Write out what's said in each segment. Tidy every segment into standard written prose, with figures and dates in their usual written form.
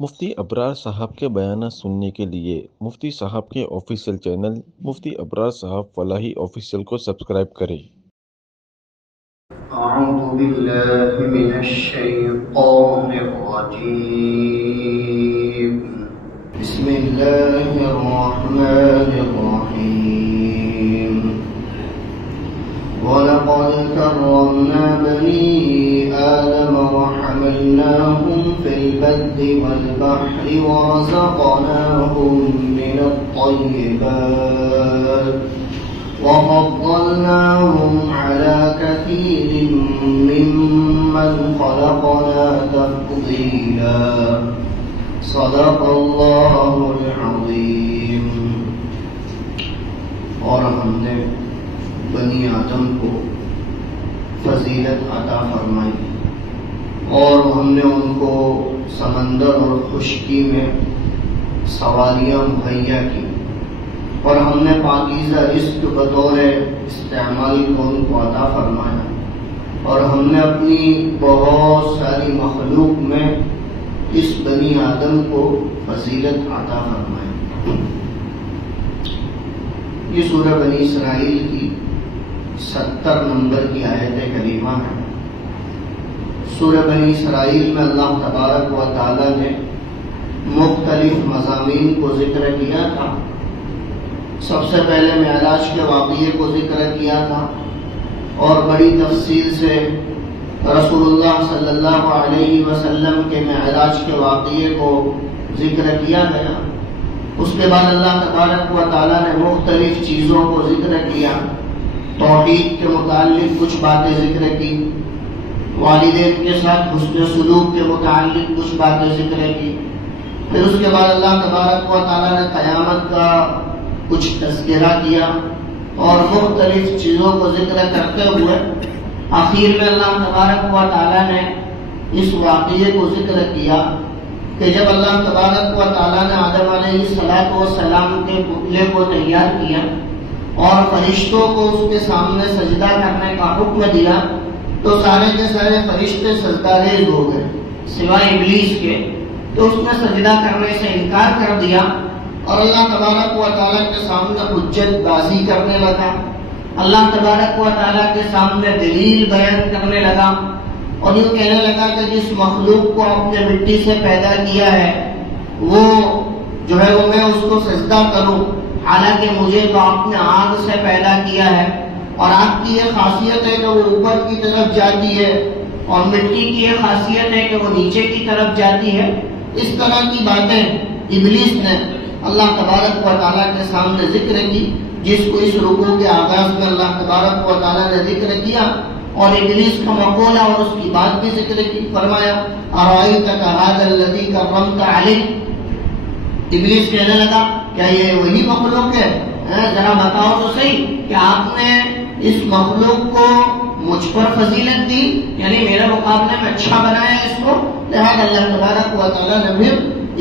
مفتی ابرار صاحب کے بیانات سننے کے لیے مفتی صاحب کے آفیشیل چینل مفتی ابرار صاحب فلاحی آفیشیل کو سبسکرائب کریں۔ اعوذ باللہ من الشیطان الرجیم بسم اللہ الرحمن الرحیم وَلَقَدْ كَرَّمْنَا بَنِي آدَمَ وَحَمَلْنَاهُمْ فِي الْبَرِّ وَالْبَحْرِ وَرَزَقْنَاهُمْ مِنَ الطَّيِّبَاتِ وَفَضَّلْنَاهُمْ عَلَى كَثِيرٍ مِّمَّنْ خَلَقْنَا تَفْضِيلًا صدق اللہ العظیم۔ اور ہم نے بنی آدم کو فضیلت عطا فرمائی اور ہم نے ان کو سمندر اور خشکی میں سواریاں مہیا کی اور ہم نے پاکیزہ رزق بطور استعمال کو ان کو عطا فرمایا اور ہم نے اپنی بہت ساری مخلوق میں اس بنی آدم کو فضیلت عطا فرمائی۔ یہ سورہ بنی اسرائیل کی 70 نمبر کی آیت کریمہ ہے۔ سورہ بنی اسرائیل میں اللہ تبارک و تعالی نے مختلف مضامین کو ذکر کیا تھا۔ سب سے پہلے معراج کے واقعے کو ذکر کیا تھا اور بڑی تفصیل سے رسول اللہ صلی اللہ علیہ وسلم کے معراج کے واقعے کو ذکر کیا گیا۔ اس کے بعد اللہ تبارک و تعالی نے مختلف چیزوں کو ذکر کیا، توحید کے متعلق کچھ باتیں ذکر کی، والدین کے ساتھ حسن سلوک کے متعلق کچھ باتیں ذکر کی، پھر اس کے بعد اللہ تبارک و تعالی نے قیامت کا کچھ تذکرہ کیا اور مختلف چیزوں کو ذکر کرتے ہوئے آخر میں اللہ تبارک و تعالی نے اس واقعے کو ذکر کیا کہ جب اللہ تبارک و تعالی نے آدم علیہ السلام کے پتلے کو تیار کیا اور فرشتوں کو اس کے سامنے سجدہ کرنے کا حکم دیا تو سارے کے سارے فرشتے سجدہ ریز ہو گئے سوائے ابلیس کے، تو اس نے سجدہ کرنے سے انکار کر دیا اور اللہ تبارک و تعالیٰ کے سامنے حجت بازی کرنے لگا، اللہ تبارک و تعالیٰ کے سامنے دلیل بیان کرنے لگا اور یوں کہنے لگا کہ جس مخلوق کو آپ نے مٹی سے پیدا کیا ہے وہ جو ہے وہ میں اس کو سجدہ کروں، حالانکہ مجھے تو آپ نے آگ سے پیدا کیا ہے اور آگ کی یہ خاصیت ہے کہ وہ اوپر کی طرف جاتی ہے اور مٹی کی یہ خاصیت ہے کہ وہ نیچے کی طرف جاتی ہے۔ اس طرح کی باتیں ابلیس نے اللہ تبارک و تعالیٰ کے سامنے ذکر کی، جس کو اس رکوع کے آغاز میں اللہ تبارک و تعالیٰ نے ذکر کیا اور ابلیس کا مقولہ اور اس کی بات بھی ذکر کی، فرمایا ارأیتک ھذا الذی کرمت علیہ، ابلیس کہنے لگا کیا یہ وہی مخلوق ہے؟ ذرا بتاؤ تو صحیح کہ آپ نے اس مخلوق کو مجھ پر فضیلت دی، یعنی میرے مقابلے میں اچھا بنایا اس کو، لہذا اللہ تبارک و تعالیٰ نے پھر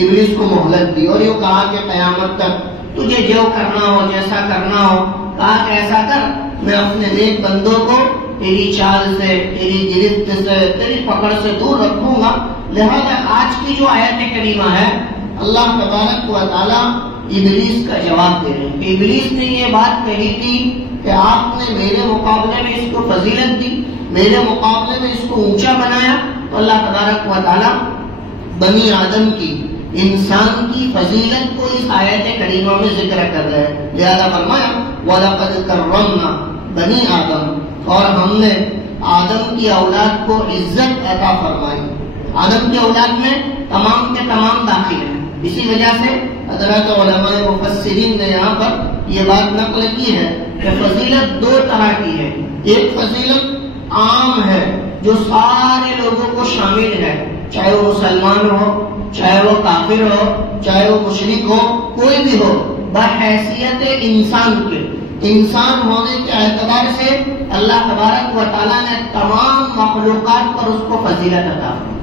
ابلیس کو مہلت دی اور یہ کہا کہ قیامت تک تجھے جو کرنا ہو جیسا کرنا ہو، کہا کہ ایسا کر میں اپنے نیک بندوں کو تیری چال سے، تیری گرفت سے، تیری پکڑ سے دور رکھوں گا۔ لہذا آج کی جو آیت کریمہ ہے اللہ تبارک و تعالیٰ ابلیس کا جواب دے رہے ہیں کہ ابلیس نے یہ بات کہی تھی کہ آپ نے میرے مقابلے میں اس کو فضیلت دی، میرے مقابلے میں اس کو اونچا بنایا، تو اللہ تبارک و تعالیٰ بنی آدم کی، انسان کی فضیلت کو اس آیت کریمہ میں ذکر کر رہے ہیں۔ لہذا فرمایا وَلَقَدْ كَرَّمْنَا بنی آدم، اور ہم نے آدم کی اولاد کو عزت عطا فرمائی۔ آدم کی اولاد میں تمام کے تمام داخل ہیں، اسی وجہ سے حضرات علماء مفسرین نے یہاں پر یہ بات نقل کی ہے کہ فضیلت دو طرح کی ہے، ایک فضیلت عام ہے جو سارے لوگوں کو شامل ہے، چاہے وہ مسلمان ہو، چاہے وہ کافر ہو، چاہے وہ مشرک ہو، کوئی بھی ہو، بحیثیت انسان کے، انسان ہونے کے اعتبار سے اللہ تبارک و تعالیٰ نے تمام مخلوقات پر اس کو فضیلت عطا کی۔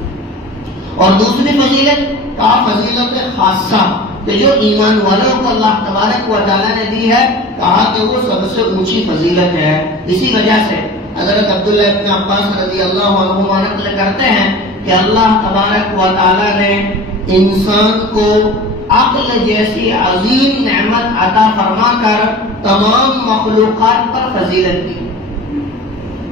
اور دوسری فضیلت کا فضیلت خاصہ کہ جو ایمان والوں کو اللہ تبارک و تعالیٰ نے دی ہے، کہا کہ وہ سب سے اونچی فضیلت ہے۔ اسی وجہ سے حضرت عبداللہ ابن عباس رضی اللہ عنہما نقل کرتے ہیں کہ اللہ تبارک و تعالیٰ نے انسان کو عقل جیسی عظیم نعمت عطا فرما کر تمام مخلوقات پر فضیلت دی.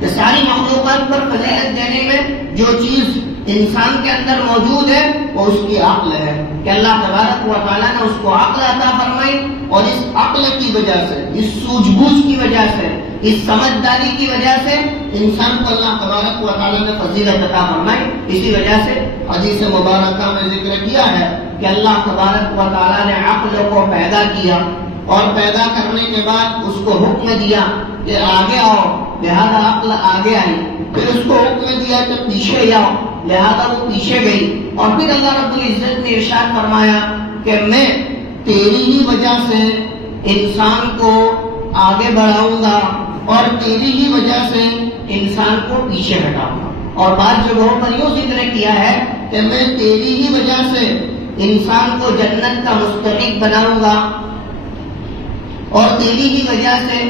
کہ ساری مخلوقات پر فضیلت دینے میں جو چیز انسان کے اندر موجود ہے وہ اس کی عقل ہے کہ اللہ تبارک و تعالیٰ نے اس کو عقل عطا فرمائی، اور اس عقل کی وجہ سے، اس سوجھ بوجھ کی وجہ سے، اس سمجھداری کی وجہ سے انسان کو اللہ تبارک و تعالیٰ نے فضیلت عطا فرمائی. اسی وجہ سے حدیث مبارکہ میں ذکر کیا ہے کہ اللہ تبارک و تعالیٰ نے عقل کو پیدا کیا، اور پیدا کرنے کے بعد اس کو حکم دیا کہ آگے آؤ، لہذا عقل آگے آئی. پھر اس کو حکم دیا کہ پیچھے جاؤ، لہذا وہ پیچھے گئی. اور پھر اللہ رب العزت نے ارشاد فرمایا کہ میں تیری ہی وجہ سے انسان کو آگے بڑھاؤں گا اور تیری ہی وجہ سے انسان کو پیچھے ہٹاؤں گا. اور بعض جگہوں پر یوں ذکر کیا ہے کہ میں تیری ہی وجہ سے انسان کو جنت کا مستحق بناؤں گا اور تیری ہی وجہ سے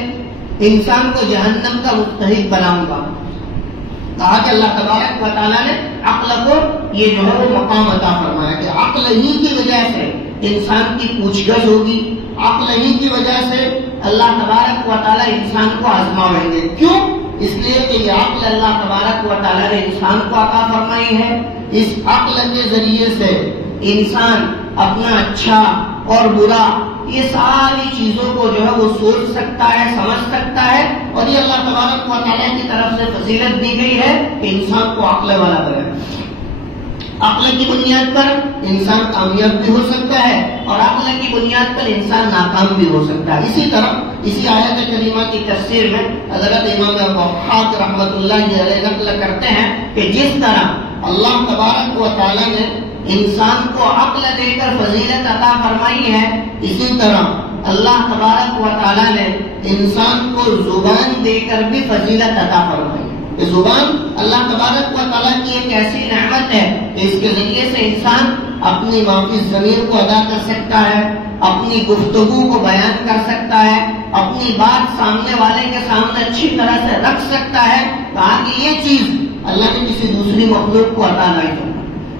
انسان کو جہنم کا مستحق بناؤں گا. کہا کہ اللہ تبارک و تعالیٰ نے عقل کو یہ جو ہے وہ مقام عطا فرمایا کہ عقل ہی کی وجہ سے انسان کی پوچھ گچھ ہوگی، عقل ہی کی وجہ سے اللہ تبارک و تعالیٰ انسان کو آزمائیں گے. کیوں؟ اس لیے کہ یہ عقل اللہ تبارک و تعالیٰ نے انسان کو عطا فرمائی ہے. اس عقل کے ذریعے سے انسان اپنا اچھا اور برا یہ ساری چیزوں کو جو ہے وہ سوچ سکتا ہے، سمجھ سکتا ہے. اور یہ اللہ تبارک و تعالیٰ کی طرف سے فضیلت دی گئی ہے کہ انسان کو عقل والا بنے. عقل کی بنیاد پر انسان کامیاب بھی ہو سکتا ہے اور عقل کی بنیاد پر انسان ناکام بھی ہو سکتا ہے. اسی طرح اسی آیت کریمہ کی تفسیر میں حضرت امام ضحاک رحمۃ اللہ علیہ نقل کرتے ہیں کہ جس طرح اللہ تبارک و تعالیٰ نے انسان کو عقل دے کر فضیلت عطا فرمائی ہے، اسی طرح اللہ تبارک و تعالیٰ نے انسان کو زبان دے کر بھی فضیلت عطا فرمائی. یہ زبان اللہ تبارک و تعالیٰ کی ایک ایسی نعمت ہے کہ اس کے ذریعے سے انسان اپنی معافی ضمیر کو ادا کر سکتا ہے، اپنی گفتگو کو بیان کر سکتا ہے، اپنی بات سامنے والے کے سامنے اچھی طرح سے رکھ سکتا ہے. کہا کہ یہ چیز اللہ نے کسی دوسری مخلوق کو عطا نہیں کی،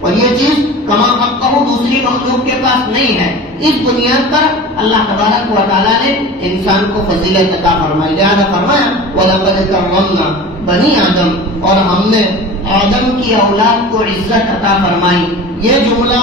اور یہ چیز کما حقہ دوسری مخلوق کے پاس نہیں ہے. اس بنیاد پر اللہ تبارک و تعالیٰ نے انسان کو فضیلت عطا فرمائی. لہذا فرمایا وَلَقَدْ كَرَّمْنَا بنی آدم، اور ہم نے آدم کی اولاد کو عزت عطا فرمائی. یہ جملہ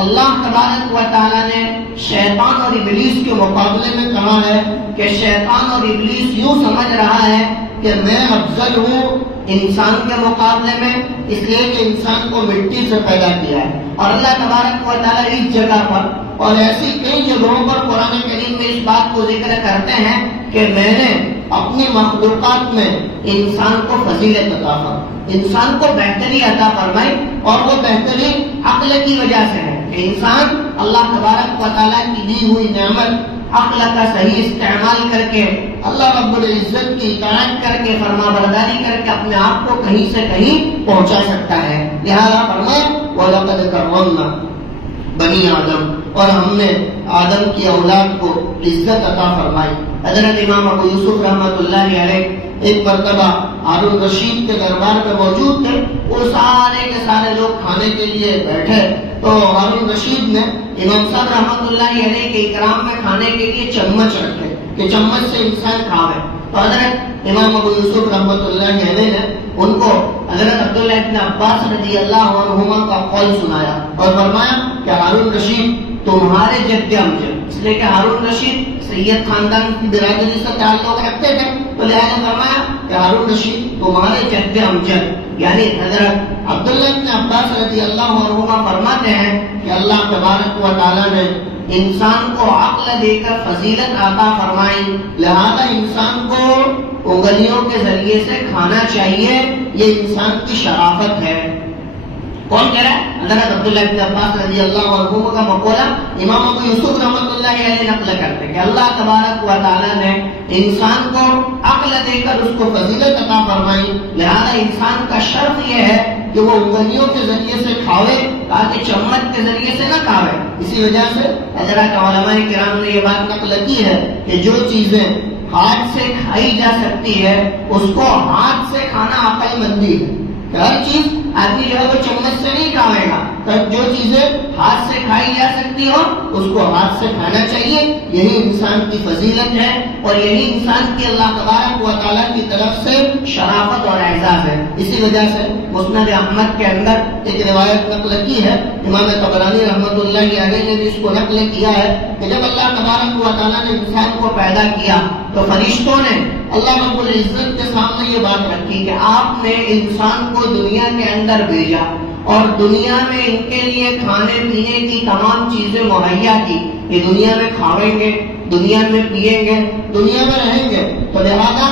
اللہ تبارک و تعالیٰ نے شیطان اور ابلیس کے مقابلے میں کہا ہے کہ شیطان اور ابلیس یوں سمجھ رہا ہے کہ میں افضل ہوں انسان کے مقابلے میں، اس لیے کہ انسان کو مٹی سے پیدا کیا ہے. اور اللہ تبارک و تعالیٰ اس جگہ پر اور ایسی کئی جگہوں پر قرآن کریم میں اس بات کو ذکر کرتے ہیں کہ میں نے اپنی مخلوقات میں انسان کو فضیلت عطا فرمائی، انسان کو بہتری عطا فرمائی. اور وہ بہتری عقل کی وجہ سے ہے کہ انسان اللہ تبارک و تعالیٰ کی دی ہوئی نعمت عقل کا صحیح استعمال کر کے اللہ رب العزت کی اطاعت کر کے فرما برداری کر کے اپنے آپ کو کہیں سے کہیں پہنچا سکتا ہے. لہذا فرمایا وَلَقَدْ كَرَّمْنَا بنی آدم، اور ہم نے آدم کی اولاد کو عزت عطا فرمائی. حضرت امام ابو یوسف رحمۃ اللہ علیہ ایک مرتبہ ہارون رشید کے دربار میں موجود تھے. وہ سارے کے سارے لوگ کھانے کے لیے بیٹھے تو ہارون رشید نے امام صاحب رحمۃ اللہ علیہ کے اکرام میں کھانے کے لیے چمچ رکھے کہ چمچ سے انسان کھاوے. تو حضرت امام ابو یوسف رحمۃ اللہ علیہ نے ان کو حضرت عبداللہ ابن عباس رضی اللہ عنہما کا قول سنایا اور فرمایا کہ ہارون رشید تمہارے جد امجد، اس لیے کہ ہارون رشید سید خاندان کی برادری سے تعلق رکھتے تھے، تو لہذا فرمایا کہ ہارون رشید تمہارے جد امجد یعنی حضرت عبداللہ ابن عباس رضی اللہ عنہما فرماتے ہیں کہ اللہ تبارک و تعالیٰ نے انسان کو عقل دے کر فضیلت عطا فرمائی، لہذا انسان کو انگلیوں کے ذریعے سے کھانا چاہیے. یہ انسان کی شرافت ہے. کون کہہ رہا ہے؟ حضرت عبداللہ ابن عباس رضی اللہ عنہ کا مقولہ امام ابو یوسف رحمۃ اللہ علیہ نقل کرتے ہیں کہ اللہ تبارک و تعالیٰ نے انسان کو عقل دے کر اس کو فضیلت عطا فرمائی، لہذا انسان کا شرط یہ ہے کہ وہ انگلیوں کے ذریعے سے کھاوے تاکہ چمچ کے ذریعے سے نہ کھاوے. اسی وجہ سے حضرات علماء کرام نے یہ بات نقل کی ہے کہ جو چیزیں ہاتھ سے کھائی جا سکتی ہے اس کو ہاتھ سے کھانا عقل مندی ہے. کہ ہر چیز آدمی جو ہے وہ چمچ سے نہیں کھائے گا، تو جو چیزیں ہاتھ سے کھائی جا سکتی ہو اس کو ہاتھ سے کھانا چاہیے. یہی انسان کی فضیلت ہے اور یہی انسان کی اللہ تبارک و تعالیٰ کی طرف سے شرافت اور اعزاز ہے. اسی وجہ سے مسند احمد کے اندر ایک روایت نقل کی ہے، امام طبرانی رحمۃ اللہ علیہ نے بھی اس کو نقل کیا ہے کہ جب اللہ تبارک و تعالیٰ نے انسان کو پیدا کیا تو فرشتوں نے اللہ رب العزت کے سامنے یہ بات رکھی کہ آپ نے انسان کو دنیا کے اندر بھیجا اور دنیا میں ان کے لیے کھانے پینے کی تمام چیزیں مہیا کی. یہ دنیا میں کھاویں گے، دنیا میں پیئیں گے، دنیا میں رہیں گے، تو لہذا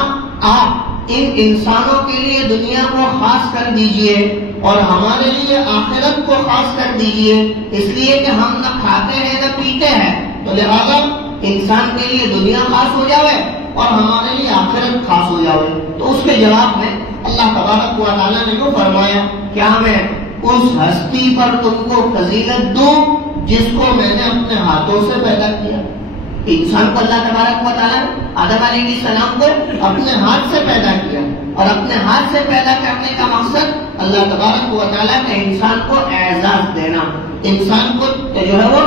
آپ ان انسانوں کے لیے دنیا کو خاص کر دیجئے اور ہمارے لیے آخرت کو خاص کر دیجئے، اس لیے کہ ہم نہ کھاتے ہیں نہ پیتے ہیں، تو لہذا انسان کے لیے دنیا خاص ہو جاوے اور ہمارے لیے آخرت خاص ہو جاوے. تو اس کے جواب میں اللہ تبارک و تعالیٰ نے جو فرمایا، کیا میں اس ہستی پر تم کو فضیلت دوں جس کو میں نے اپنے ہاتھوں سے پیدا کیا. انسان کو اللہ تبارک و تعالیٰ آدم علیہ السلام کو اپنے ہاتھ سے پیدا کیا اور اپنے ہاتھ سے پیدا کرنے کا مقصد اللہ تبارک و تعالیٰ نے انسان کو اعزاز دینا، انسان کو جو ہے وہ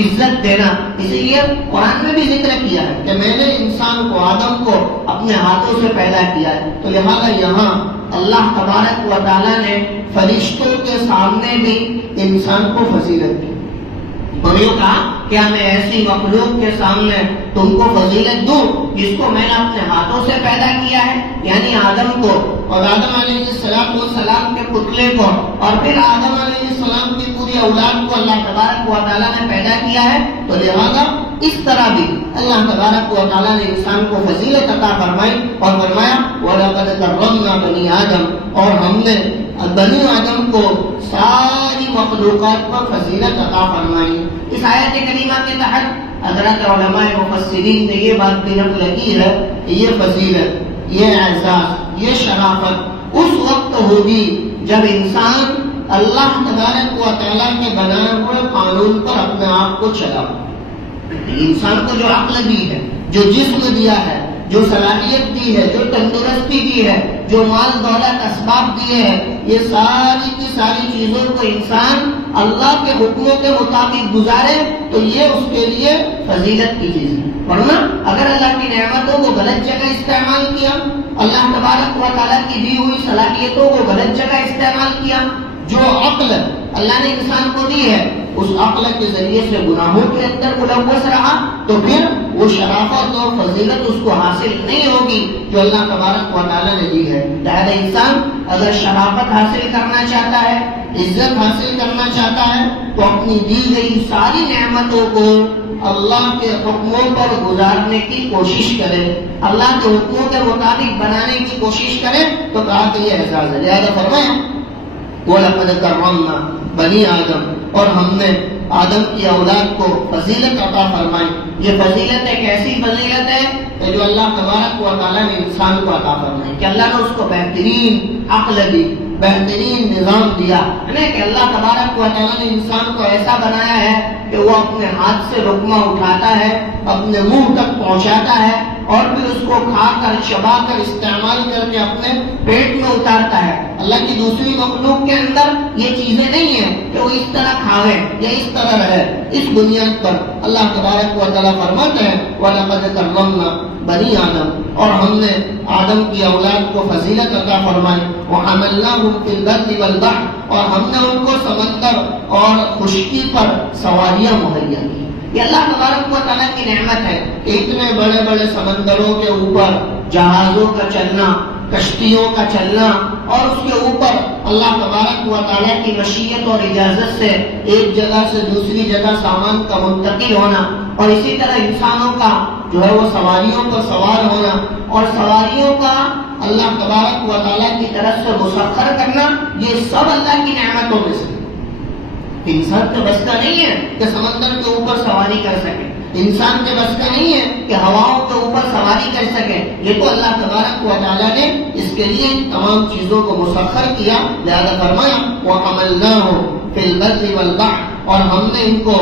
عزت دینا. اسی لیے قرآن میں بھی ذکر کیا ہے کہ میں نے انسان کو، آدم کو اپنے ہاتھوں سے پیدا کیا ہے. تو لہذا یہاں اللہ تبارک و تعالیٰ نے فرشتوں کے سامنے بھی انسان کو فضیلت دی اور یہ کہا کیا میں ایسی مخلوق کے سامنے تم کو فضیلت دوں جس کو میں نے اپنے ہاتھوں سے پیدا کیا ہے، یعنی آدم کو اور آدم علیہ السلام کے پتلے کو اور پھر آدم علیہ السلام کی پوری اولاد کو اللہ تبارک و تعالیٰ نے پیدا کیا ہے. تو لہذا اس طرح بھی اللہ تبارک و تعالیٰ نے انسان کو فضیلت عطا فرمائی اور فرمایا وَلَقَدْ كَرَّمْنَا بَنِي آدم، اور ہم نے بنی آدم کو ساری مخلوقات پر فضیلت عطا فرمائی. اس آیت کریمہ کے تحت حضرات علماء مفسرین نے یہ بات بھی نقل کی ہے کہ یہ فضیلت، یہ اعزاز، یہ شرافت اس وقت ہوگی جب انسان اللہ تبارک و تعالیٰ کے بنائے ہوئے قانون پر اپنے آپ کو چلا. انسان کو جو عقل دی ہے، جو جسم دیا ہے، جو صلاحیت دی ہے، جو تندرستی دی ہے، جو مال دولت اسباب دیے ہیں، یہ ساری کی ساری چیزوں کو انسان اللہ کے حکموں کے مطابق گزارے تو یہ اس کے لیے فضیلت کی چیز ہے. ورنہ اگر اللہ کی نعمتوں کو غلط جگہ استعمال کیا، اللہ تبارک و تعالیٰ کی دی ہوئی صلاحیتوں کو غلط جگہ استعمال کیا، جو عقل اللہ نے انسان کو دی ہے اس عقل کے ذریعے سے گناہوں کے اندر ملوث رہا تو پھر وہ شرافت اور فضیلت اس کو حاصل نہیں ہوگی جو اللہ تبارک و تعالیٰ نے دی ہے. لہذا انسان اگر شرافت حاصل کرنا چاہتا ہے، عزت حاصل کرنا چاہتا ہے تو اپنی دی گئی ساری نعمتوں کو اللہ کے حکموں پر گزارنے کی کوشش کرے، اللہ کے حکموں کے مطابق بنانے کی کوشش کرے. تو کہا کہ یہ اعزاز ہے. لہذا فرمایا وَلَقَدْ كَرَّمْنَا بَنِي آدم، اور ہم نے آدم کی اولاد کو فضیلت عطا فرمائی. یہ فضیلت ایک ایسی فضیلت ہے کہ جو اللہ تبارک و تعالیٰ نے انسان کو عطا فرمائی کہ اللہ نے اس کو بہترین عقل دی، بہترین نظام دیا ہے کہ اللہ تبارک و تعالیٰ نے انسان کو ایسا بنایا ہے کہ وہ اپنے ہاتھ سے لقمہ اٹھاتا ہے، اپنے منہ تک پہنچاتا ہے اور پھر اس کو کھا کر چبا کر استعمال کر کے اپنے پیٹ میں اتارتا ہے. اللہ کی دوسری مخلوق کے اندر یہ چیزیں نہیں ہیں کہ وہ اس طرح کھاوے یا اس طرح رہے. اس بنیاد پر اللہ تبارک و تعالیٰ فرماتے ہیں وَلَقَدْ كَرَّمْنَا بَنِي آدم، اور ہم نے آدم کی اولاد کو فضیلت عطا فرمائی. وَحَمَلْنَاهُمْ فِي الْبَرِّ وَالْبَحْرِ، اور ہم نے ان کو سمندر اور خشکی پر سواریاں مہیا کی. یہ اللہ تبارک و تعالیٰ کی نعمت ہے. اتنے بڑے بڑے سمندروں کے اوپر جہازوں کا چلنا، کشتیوں کا چلنا اور اس کے اوپر اللہ تبارک و تعالیٰ کی مشیت اور اجازت سے ایک جگہ سے دوسری جگہ سامان کا منتقل ہونا، اور اسی طرح انسانوں کا جو ہے وہ سواریوں پر سوار ہونا اور سواریوں کا اللہ تبارک و تعالیٰ کی طرف سے مسخر کرنا، یہ سب اللہ کی نعمتوں میں سے. انسان کے بس کا نہیں ہے کہ سمندر کے اوپر سواری کر سکے، انسان کے بس کا نہیں ہے کہ ہواؤں کے اوپر سواری کر سکے. یہ تو اللہ تبارک و تعالیٰ نے اس کے لیے تمام چیزوں کو مسخر کیا. لہذا فرمایا وَحَمَلْنَاهُ فِي الْبَرِّ وَالْبَحْرِ، اور ہم نے ان کو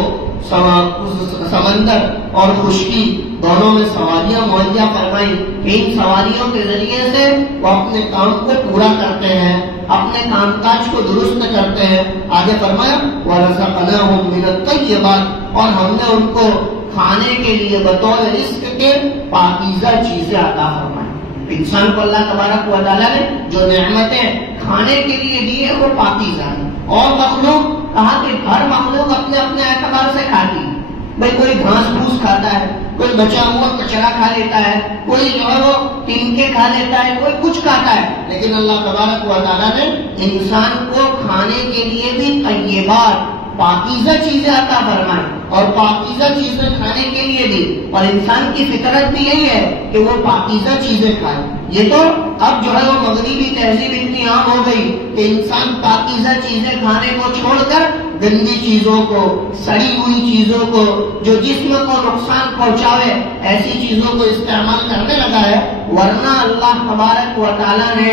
سمندر اور خشکی دونوں میں سواریاں مہیا فرمائی. ان سواریوں کے ذریعے سے وہ اپنے کام کو پورا کرتے ہیں. اپنے کام کاج کو درست کرتے ہیں. آگے فرمایا وَرَزَقْنَاهُم مِّنَ الطَّيِّبَاتِ، اور ہم نے ان کو کھانے کے لیے بطور رزق کے پاکیزہ چیزیں عطا فرمائیں. انسان کو اللہ تبارک و تعالیٰ نے جو نعمتیں کھانے کے لیے دی ہے وہ پاکیزہ ہیں. اور مخلوق کہا کہ ہر مخلوق اپنے اپنے اعتبار سے کھاتی ہے. بھائی کوئی گھاس پھوس کھاتا ہے، کوئی بچا ہوا کچرا کھا لیتا ہے، کوئی جو ہے وہ ٹنکے کھا لیتا ہے، کوئی کچھ کھاتا ہے. لیکن اللہ تبارک و تعالیٰ نے انسان کو کھانے کے لیے بھی طیبات پاکیزہ چیزیں عطا فرمائیں اور پاکیزہ چیزیں کھانے کے لیے دی. اور انسان کی فطرت بھی یہی ہے کہ وہ پاکیزہ چیزیں کھائے. یہ تو اب جو ہے وہ مغربی تہذیب اتنی عام ہو گئی کہ انسان پاکیزہ چیزیں کھانے کو چھوڑ کر گندی چیزوں کو، سڑی ہوئی چیزوں کو، جو جسم کو نقصان پہنچاوے ایسی چیزوں کو استعمال کرنے لگا ہے. ورنہ اللہ تبارک و تعالیٰ نے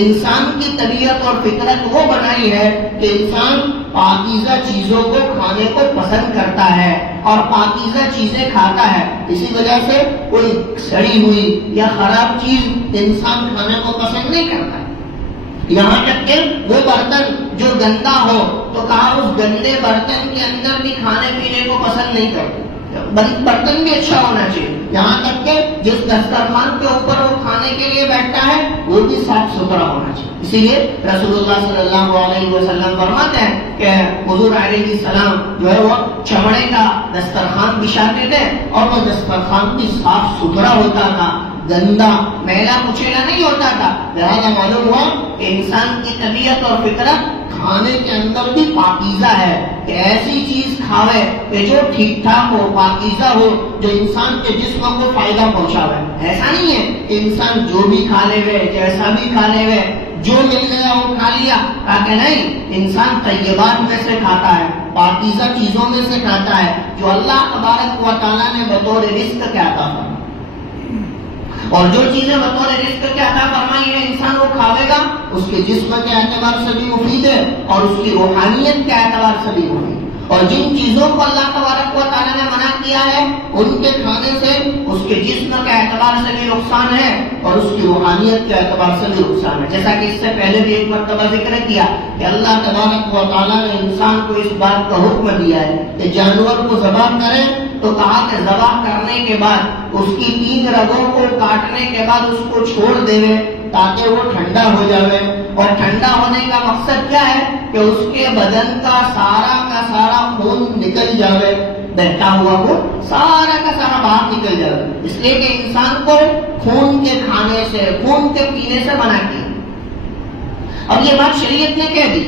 انسان کی طبیعت اور فطرت وہ بنائی ہے کہ انسان پاکیزہ چیزوں کو کھانے کو پسند کرتا ہے اور پاکیزہ چیزیں کھاتا ہے. اسی وجہ سے کوئی سڑی ہوئی یا خراب چیز انسان کھانے کو پسند نہیں کرتا. یہاں تک کہ وہ برتن جو گندا ہو تو کہا اس گندے برتن کے اندر بھی کھانے پینے کو پسند نہیں کرتے. برتن بھی اچھا ہونا چاہیے. یہاں تک کہ جس دسترخوان کے اوپر وہ کھانے کے لیے بیٹھتا ہے وہ بھی صاف ستھرا ہونا چاہیے. اسی لیے رسول اللہ صلی اللہ علیہ وسلم فرماتے ہیں کہ حضور علیہ السلام جو ہے وہ چمڑے کا دسترخوان بچھاتے تھے اور وہ دسترخوان بھی صاف ستھرا ہوتا تھا، گندا میلا کچیلا نہیں ہوتا تھا. لہذا معلوم ہوا کہ انسان کی طبیعت اور فطرت کھانے کے اندر بھی پاکیزہ ہے کہ ایسی چیز کھاوے کہ جو ٹھیک ٹھاک ہو، پاکیزہ ہو، جو انسان کے جسم کو فائدہ پہنچاوے. ایسا نہیں ہے کہ انسان جو بھی کھا لے وے، جیسا بھی کھا لے وے، جو مل گیا وہ کھا لیا. کہ نہیں، انسان طیبات میں سے کھاتا ہے، پاکیزہ چیزوں میں سے کھاتا ہے جو اللہ تبارک و تعالیٰ نے بطور رزق کے عطا فرمائی. اور جو چیزیں بطور رزق کے عطا فرمائی ہے انسان وہ کھاوے گا، اس کے جسم کے اعتبار سے بھی مفید ہے اور اس کی روحانیت کے اعتبار سے بھی مفید. اور جن چیزوں کو اللہ تبارک و تعالیٰ نے منع کیا ہے ان کے کھانے سے اس کے جسم کے اعتبار سے بھی نقصان ہے اور اس کی روحانیت کے اعتبار سے بھی نقصان ہے. جیسا کہ اس سے پہلے بھی ایک مرتبہ ذکر کیا کہ اللہ تبارک و تعالیٰ نے انسان کو اس بات کا حکم دیا ہے کہ جانور کو ذبح کرے تو کہا کہ ذبح کرنے کے بعد اس کی 3 رگوں کو کاٹنے کے بعد اس کو چھوڑ دے تاکہ وہ ٹھنڈا ہو جائے. اور ٹھنڈا ہونے کا مقصد کیا ہے کہ اس کے بدن کا سارا خون نکل جائے، بہتا ہوا خون سارا کا سارا باہر نکل جائے. اس لیے کہ انسان کو خون کے کھانے سے، خون کے پینے سے منع کیا. اب یہ بات شریعت نے کہہ دی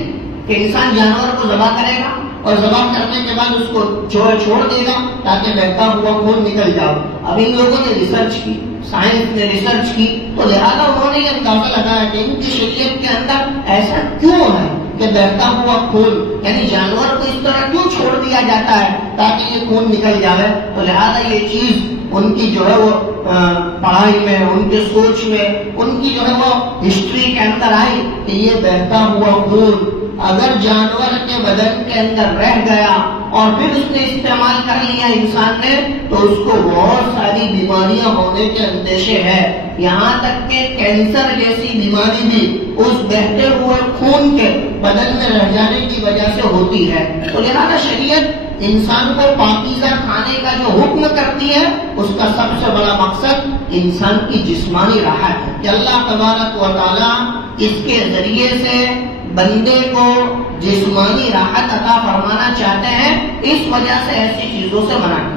کہ انسان جانور کو ذبح کرے گا اور ذبح کرنے کے بعد اس کو چھوڑ دے گا تاکہ بہتا ہوا خون نکل جائے. اب ان لوگوں نے ریسرچ کی، سائنس نے ریسرچ کی، تو لہٰذا انہوں نے یہ اندازہ لگایا کہ ان کی شریعت کے اندر ایسا کیوں ہے کہ بہتا ہوا خون، یعنی جانور کو اس طرح کیوں چھوڑ دیا جاتا ہے تاکہ یہ خون نکل جائے. تو لہٰذا یہ چیز ان کی جو ہے وہ پڑھائی میں، ان کے سوچ میں، ان کی جو ہے وہ ہسٹری کے اندر آئی کہ یہ بہتا ہوا خون اگر جانور کے بدن کے اندر رہ گیا اور پھر اس نے استعمال کر لیا انسان نے تو اس کو بہت ساری بیماریاں ہونے کے اندیشے ہیں. یہاں تک کہ کینسر جیسی بیماری بھی اس بہتے ہوئے خون کے بدن میں رہ جانے کی وجہ سے ہوتی ہے. تو لہذا شریعت انسان کو پاکیزہ کھانے کا جو حکم کرتی ہے اس کا سب سے بڑا مقصد انسان کی جسمانی راحت ہے کہ اللہ تبارک و تعالیٰ اس کے ذریعے سے بندے کو جسمانی راحت عطا فرمانا چاہتے ہیں. اس وجہ سے ایسی چیزوں سے منع کیا.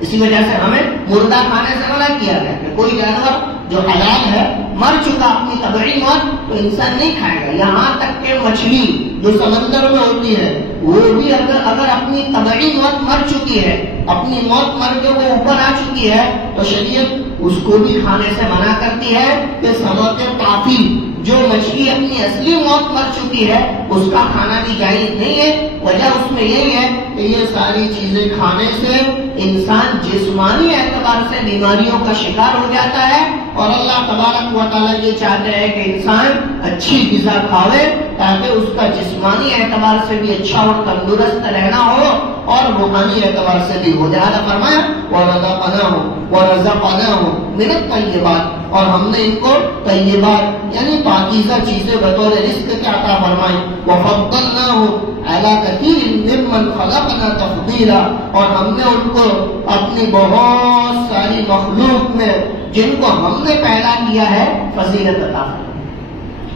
اسی وجہ سے ہمیں مردہ کھانے سے منع کیا گیا کہ کوئی جانور جو حلال ہے، مر چکا اپنی طبعی موت، تو انسان نہیں کھائے گا. یہاں تک کہ مچھلی جو سمندر میں ہوتی ہے وہ بھی اگر اپنی طبعی موت مر چکی ہے، اپنی موت مر کے وہ اوپر آ چکی ہے تو شریعت اس کو بھی کھانے سے منع کرتی ہے کہ سمک طافی جو مچھلی اپنی اصلی موت مر چکی ہے اس کا کھانا بھی جائز نہیں ہے. وجہ اس میں یہی ہے کہ یہ ساری چیزیں کھانے سے انسان جسمانی اعتبار سے بیماریوں کا شکار ہو جاتا ہے اور اللہ تبارک و تعالیٰ یہ چاہتے ہیں کہ انسان اچھی غذا کھاوے تاکہ اس کا جسمانی اعتبار سے بھی اچھا اور تندرست رہنا ہو اور روحانی اعتبار سے بھی ہو. لہٰذا فرمایا وَرَزَقْنَاهُمْ مِنَ الطَّيِّبَاتِ، اور ہم نے ان کو طیبات یعنی پاکیزہ چیزیں بطور رزق کے عطا فرمائی. وَفَضَّلْنَاهُمْ عَلَىٰ كَثِيرٍ مِّمَّنْ خَلَقْنَا تَفْضِيلًا اور ہم نے ان کو اپنی بہت ساری مخلوق میں جن کو ہم نے پیدا کیا ہے فضیلت عطا فرمائی.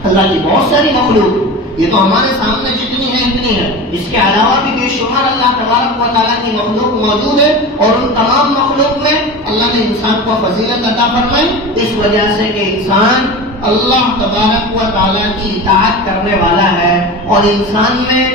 اللہ کی بہت ساری مخلوق یہ تو ہمارے سامنے جتنی ہے اتنی ہے، اس کے علاوہ بھی بے شمار اللہ تبارک و تعالیٰ کی مخلوق موجود ہے اور ان تمام مخلوق میں اللہ نے انسان کو فضیلت عطا فرمائی اس وجہ سے کہ انسان اللہ تبارک و تعالیٰ کی اطاعت کرنے والا ہے. اور انسان میں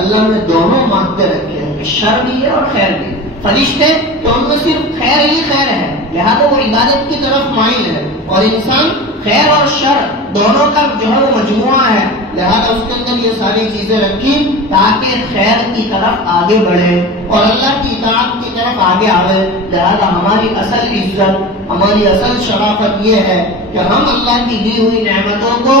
اللہ نے دونوں مادے رکھے ہیں کہ شر بھی ہے اور خیر بھی. فرشتے تو ان میں صرف خیر ہی خیر ہے، لہذا وہ عبادت کی طرف مائل ہے، اور انسان خیر اور شر دونوں کا جو ہے وہ مجموعہ ہے، لہذا اس کے اندر یہ ساری چیزیں رکھی تاکہ خیر کی طرف آگے بڑھے اور اللہ کی اطاعت کی طرف آگے آئے. لہذا ہماری اصل عزت، ہماری اصل شرافت یہ ہے کہ ہم اللہ کی دی ہوئی نعمتوں کو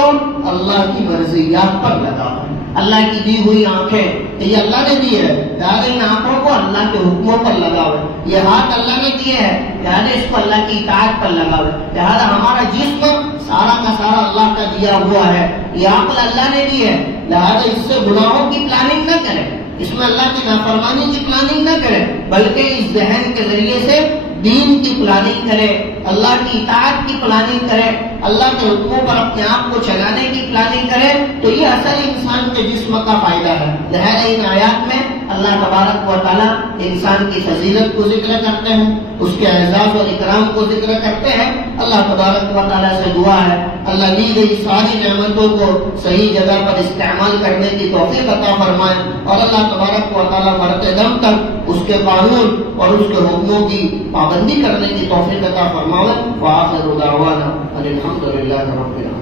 اللہ کی مرضیات پر لگائیں. اللہ کی دی ہوئی آنکھیں یہ اللہ نے دی ہے، لہٰذا ان آنکھوں کو اللہ کے حکموں پر لگاؤ. یہ ہاتھ اللہ نے دیے ہے، لہٰذا اس کو اللہ کی اطاعت پر لگاؤ. لہٰذا ہمارا جسم سارا کا سارا اللہ کا دیا ہوا ہے. یہ عقل اللہ نے دی ہے، لہٰذا اس سے گناہوں کی پلاننگ نہ کرے، اس میں اللہ کی نافرمانی کی پلاننگ نہ کرے، بلکہ اس ذہن کے ذریعے سے دین کی پلاننگ کرے، اللہ کی اطاعت کی پلاننگ کرے، اللہ کے حکموں پر اپنے آپ کو چلانے کی پلاننگ کرے. تو یہ اصل انسان کے جسم کا فائدہ ہے. لہذا ان آیات میں اللہ تبارک و تعالیٰ انسان کی فضیلت کو ذکر کرتے ہیں، اس کے اعزاز اور اکرام کو ذکر کرتے ہیں. اللہ تبارک و تعالیٰ سے دعا ہے اللہ دی گئی ساری نعمتوں کو صحیح جگہ پر استعمال کرنے کی توفیق عطا فرمائے، اور اللہ تبارک و تعالیٰ مرتے دم تک اس کے قانون اور اس کے حکموں کی پابندی کرنے کی توفیق عطا فرمائے. وآخر دعوانا الحمد للہ رب العالمین.